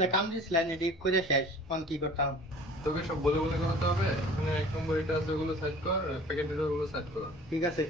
যে কাম দিছিলেন এটি করে শেষ কোন কি করতাম? তোকে সব বলে বলে করাতে হবে। মানে 1 নম্বর এটা আছে, ওগুলো সাইড কর, প্যাকেট ডিলার ওগুলো সাইড কর। ঠিক আছে।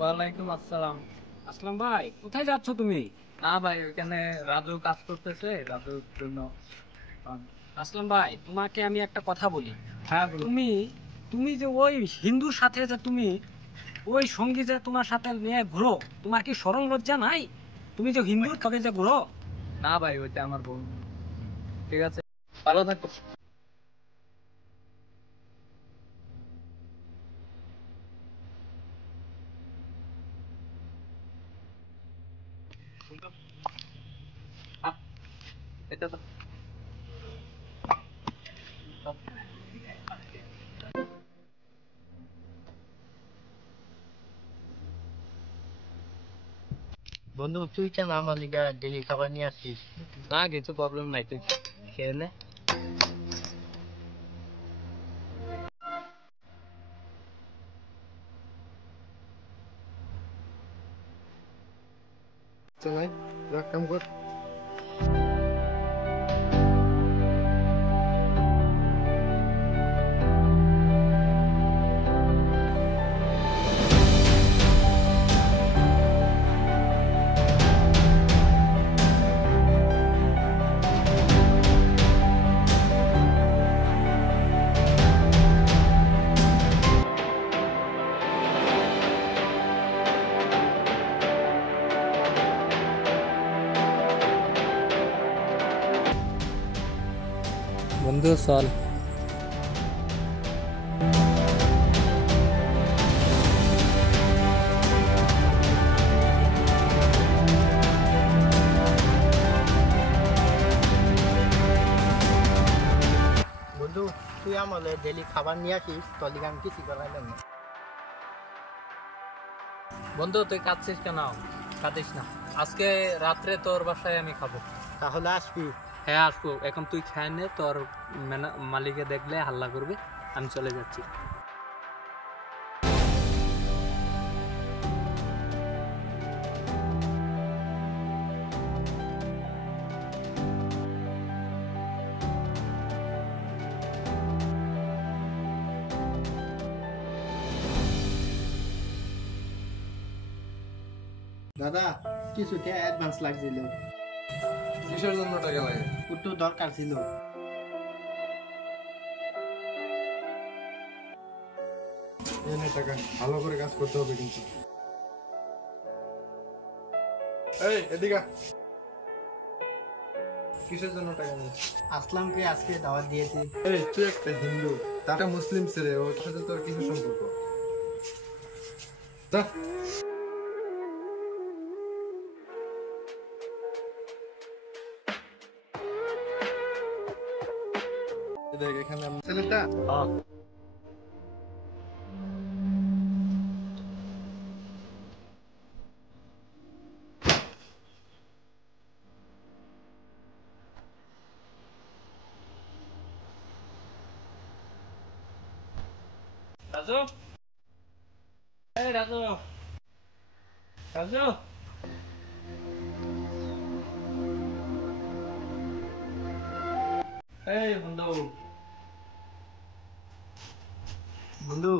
ওয়ালাইকুম আসসালাম। আসলাম ভাই, কোথায় যাচ্ছ তুমি? না ভাই, ওইখানে রাজু কাজ করতেছে, রাজুর জন্য। আসলাম ভাই, তোমাকে আমি একটা কথা বলি। হ্যাঁ, তুমি তুমি যে ওই হিন্দুর সাথে যে তুমি ওই সঙ্গী যে তোমার সাথে নিয়ে ঘুরো, তোমার কি শরম লজ্জা নাই? তুমি যে হিন্দু তবে যে ঘুরো। না ভাই, ওইটা আমার বোন। ঠিক আছে, ভালো থাকো। এটা তো বন্ধু তুই কেন আমার লিগা ডেলি খাবার নিয়ে আসছিস? না, কিছু প্রবলেম নাই, তুই খেয়ে নে। চল ভাই, যা কাম কর। বন্ধু চল। বন্ধু তুই আমার ডেলি খাবার নিয়ে আসিস, তোর লিগা আমি কিছু করাইলাম না। বন্ধু তুই কাঁদছিস কেন? কাঁদিস না, আজকে রাত্রে তোর বাসায় আমি খাবো। তাহলে আসবি? হ্যাঁ আসবো, এখন তুই খেয়ে নে, তোর মালিকে দেখলে হাল্লা করবে। আমি চলে যাচ্ছি। দাদা কিছু অ্যাডভান্স লাগছিল, কিসের জন্য টাকা লাগে? একটু দরকার ছিল। এনে টাকা, ভালো করে কাজ করতে হবে কিন্তু। এই এদিকে আ। কিসের জন্য টাকা নিস? আসলামকে আজকে দাওয়াত দিয়েছি। এই তুই একটা হিন্দু, তাটা মুসলিম ছেলে, ওর সাথে তোর কিছু সম্পর্ক? যা। দেখ এখানে ছেলেটা রাজু, এই রাজু, রাজু, এই বন্ধু। বন্ধু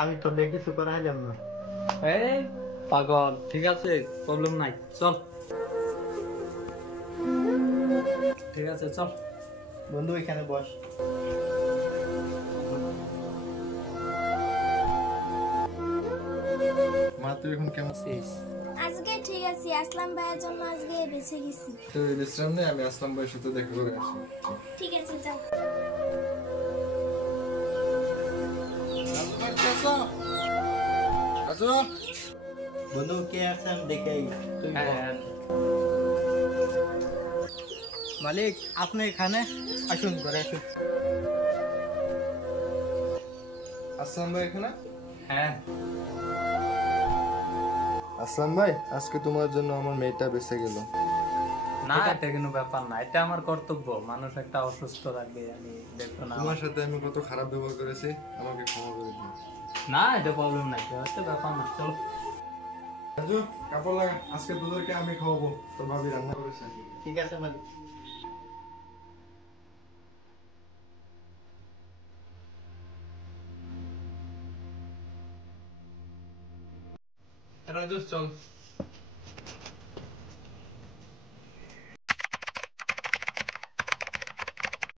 আমি তোর লিগে কিছু করাইলাম না। এই পাগল, ঠিক আছে, প্রবলেম নাই, চল। ঠিক আছে, চল। বন্ধু এখানে বস। মা তুই এখন কেমন আছিস? আজকে ঠিক আছে, আসলাম ভাইয়ের জন্য আজকে বেঁচে গেছি। তুই বিশ্রাম নে, আমি আসলাম ভাইয়ের সাথে দেখা করে আসি। ঠিক আছে, যাও। বন্ধু কে আছেন দেখে তুই বল। মালিক আপনি এখানে আসুন, ঘরে আসুন। আসলাম ভাই এখানে? হ্যাঁ। আসলাম ভাই, আজকে তোমার জন্য আমার মেয়েটা বেঁচে গেল। না, এটা কোনো ব্যাপার না, এটা আমার কর্তব্য। মানুষ একটা অসুস্থ থাকবে, আমি দেখতো না। তোমার সাথে আমি কত খারাপ ব্যবহার করেছি, আমাকে ক্ষমা করে দিও। না, এটা প্রবলেম নাই, এটা ব্যাপার না, চলো। রাজু, কাপড় লাগা, আজকে তোদেরকে আমি খাওয়াবো, তোর ভাবি রান্না করেছে। ঠিক আছে মালিক। রাজু চল।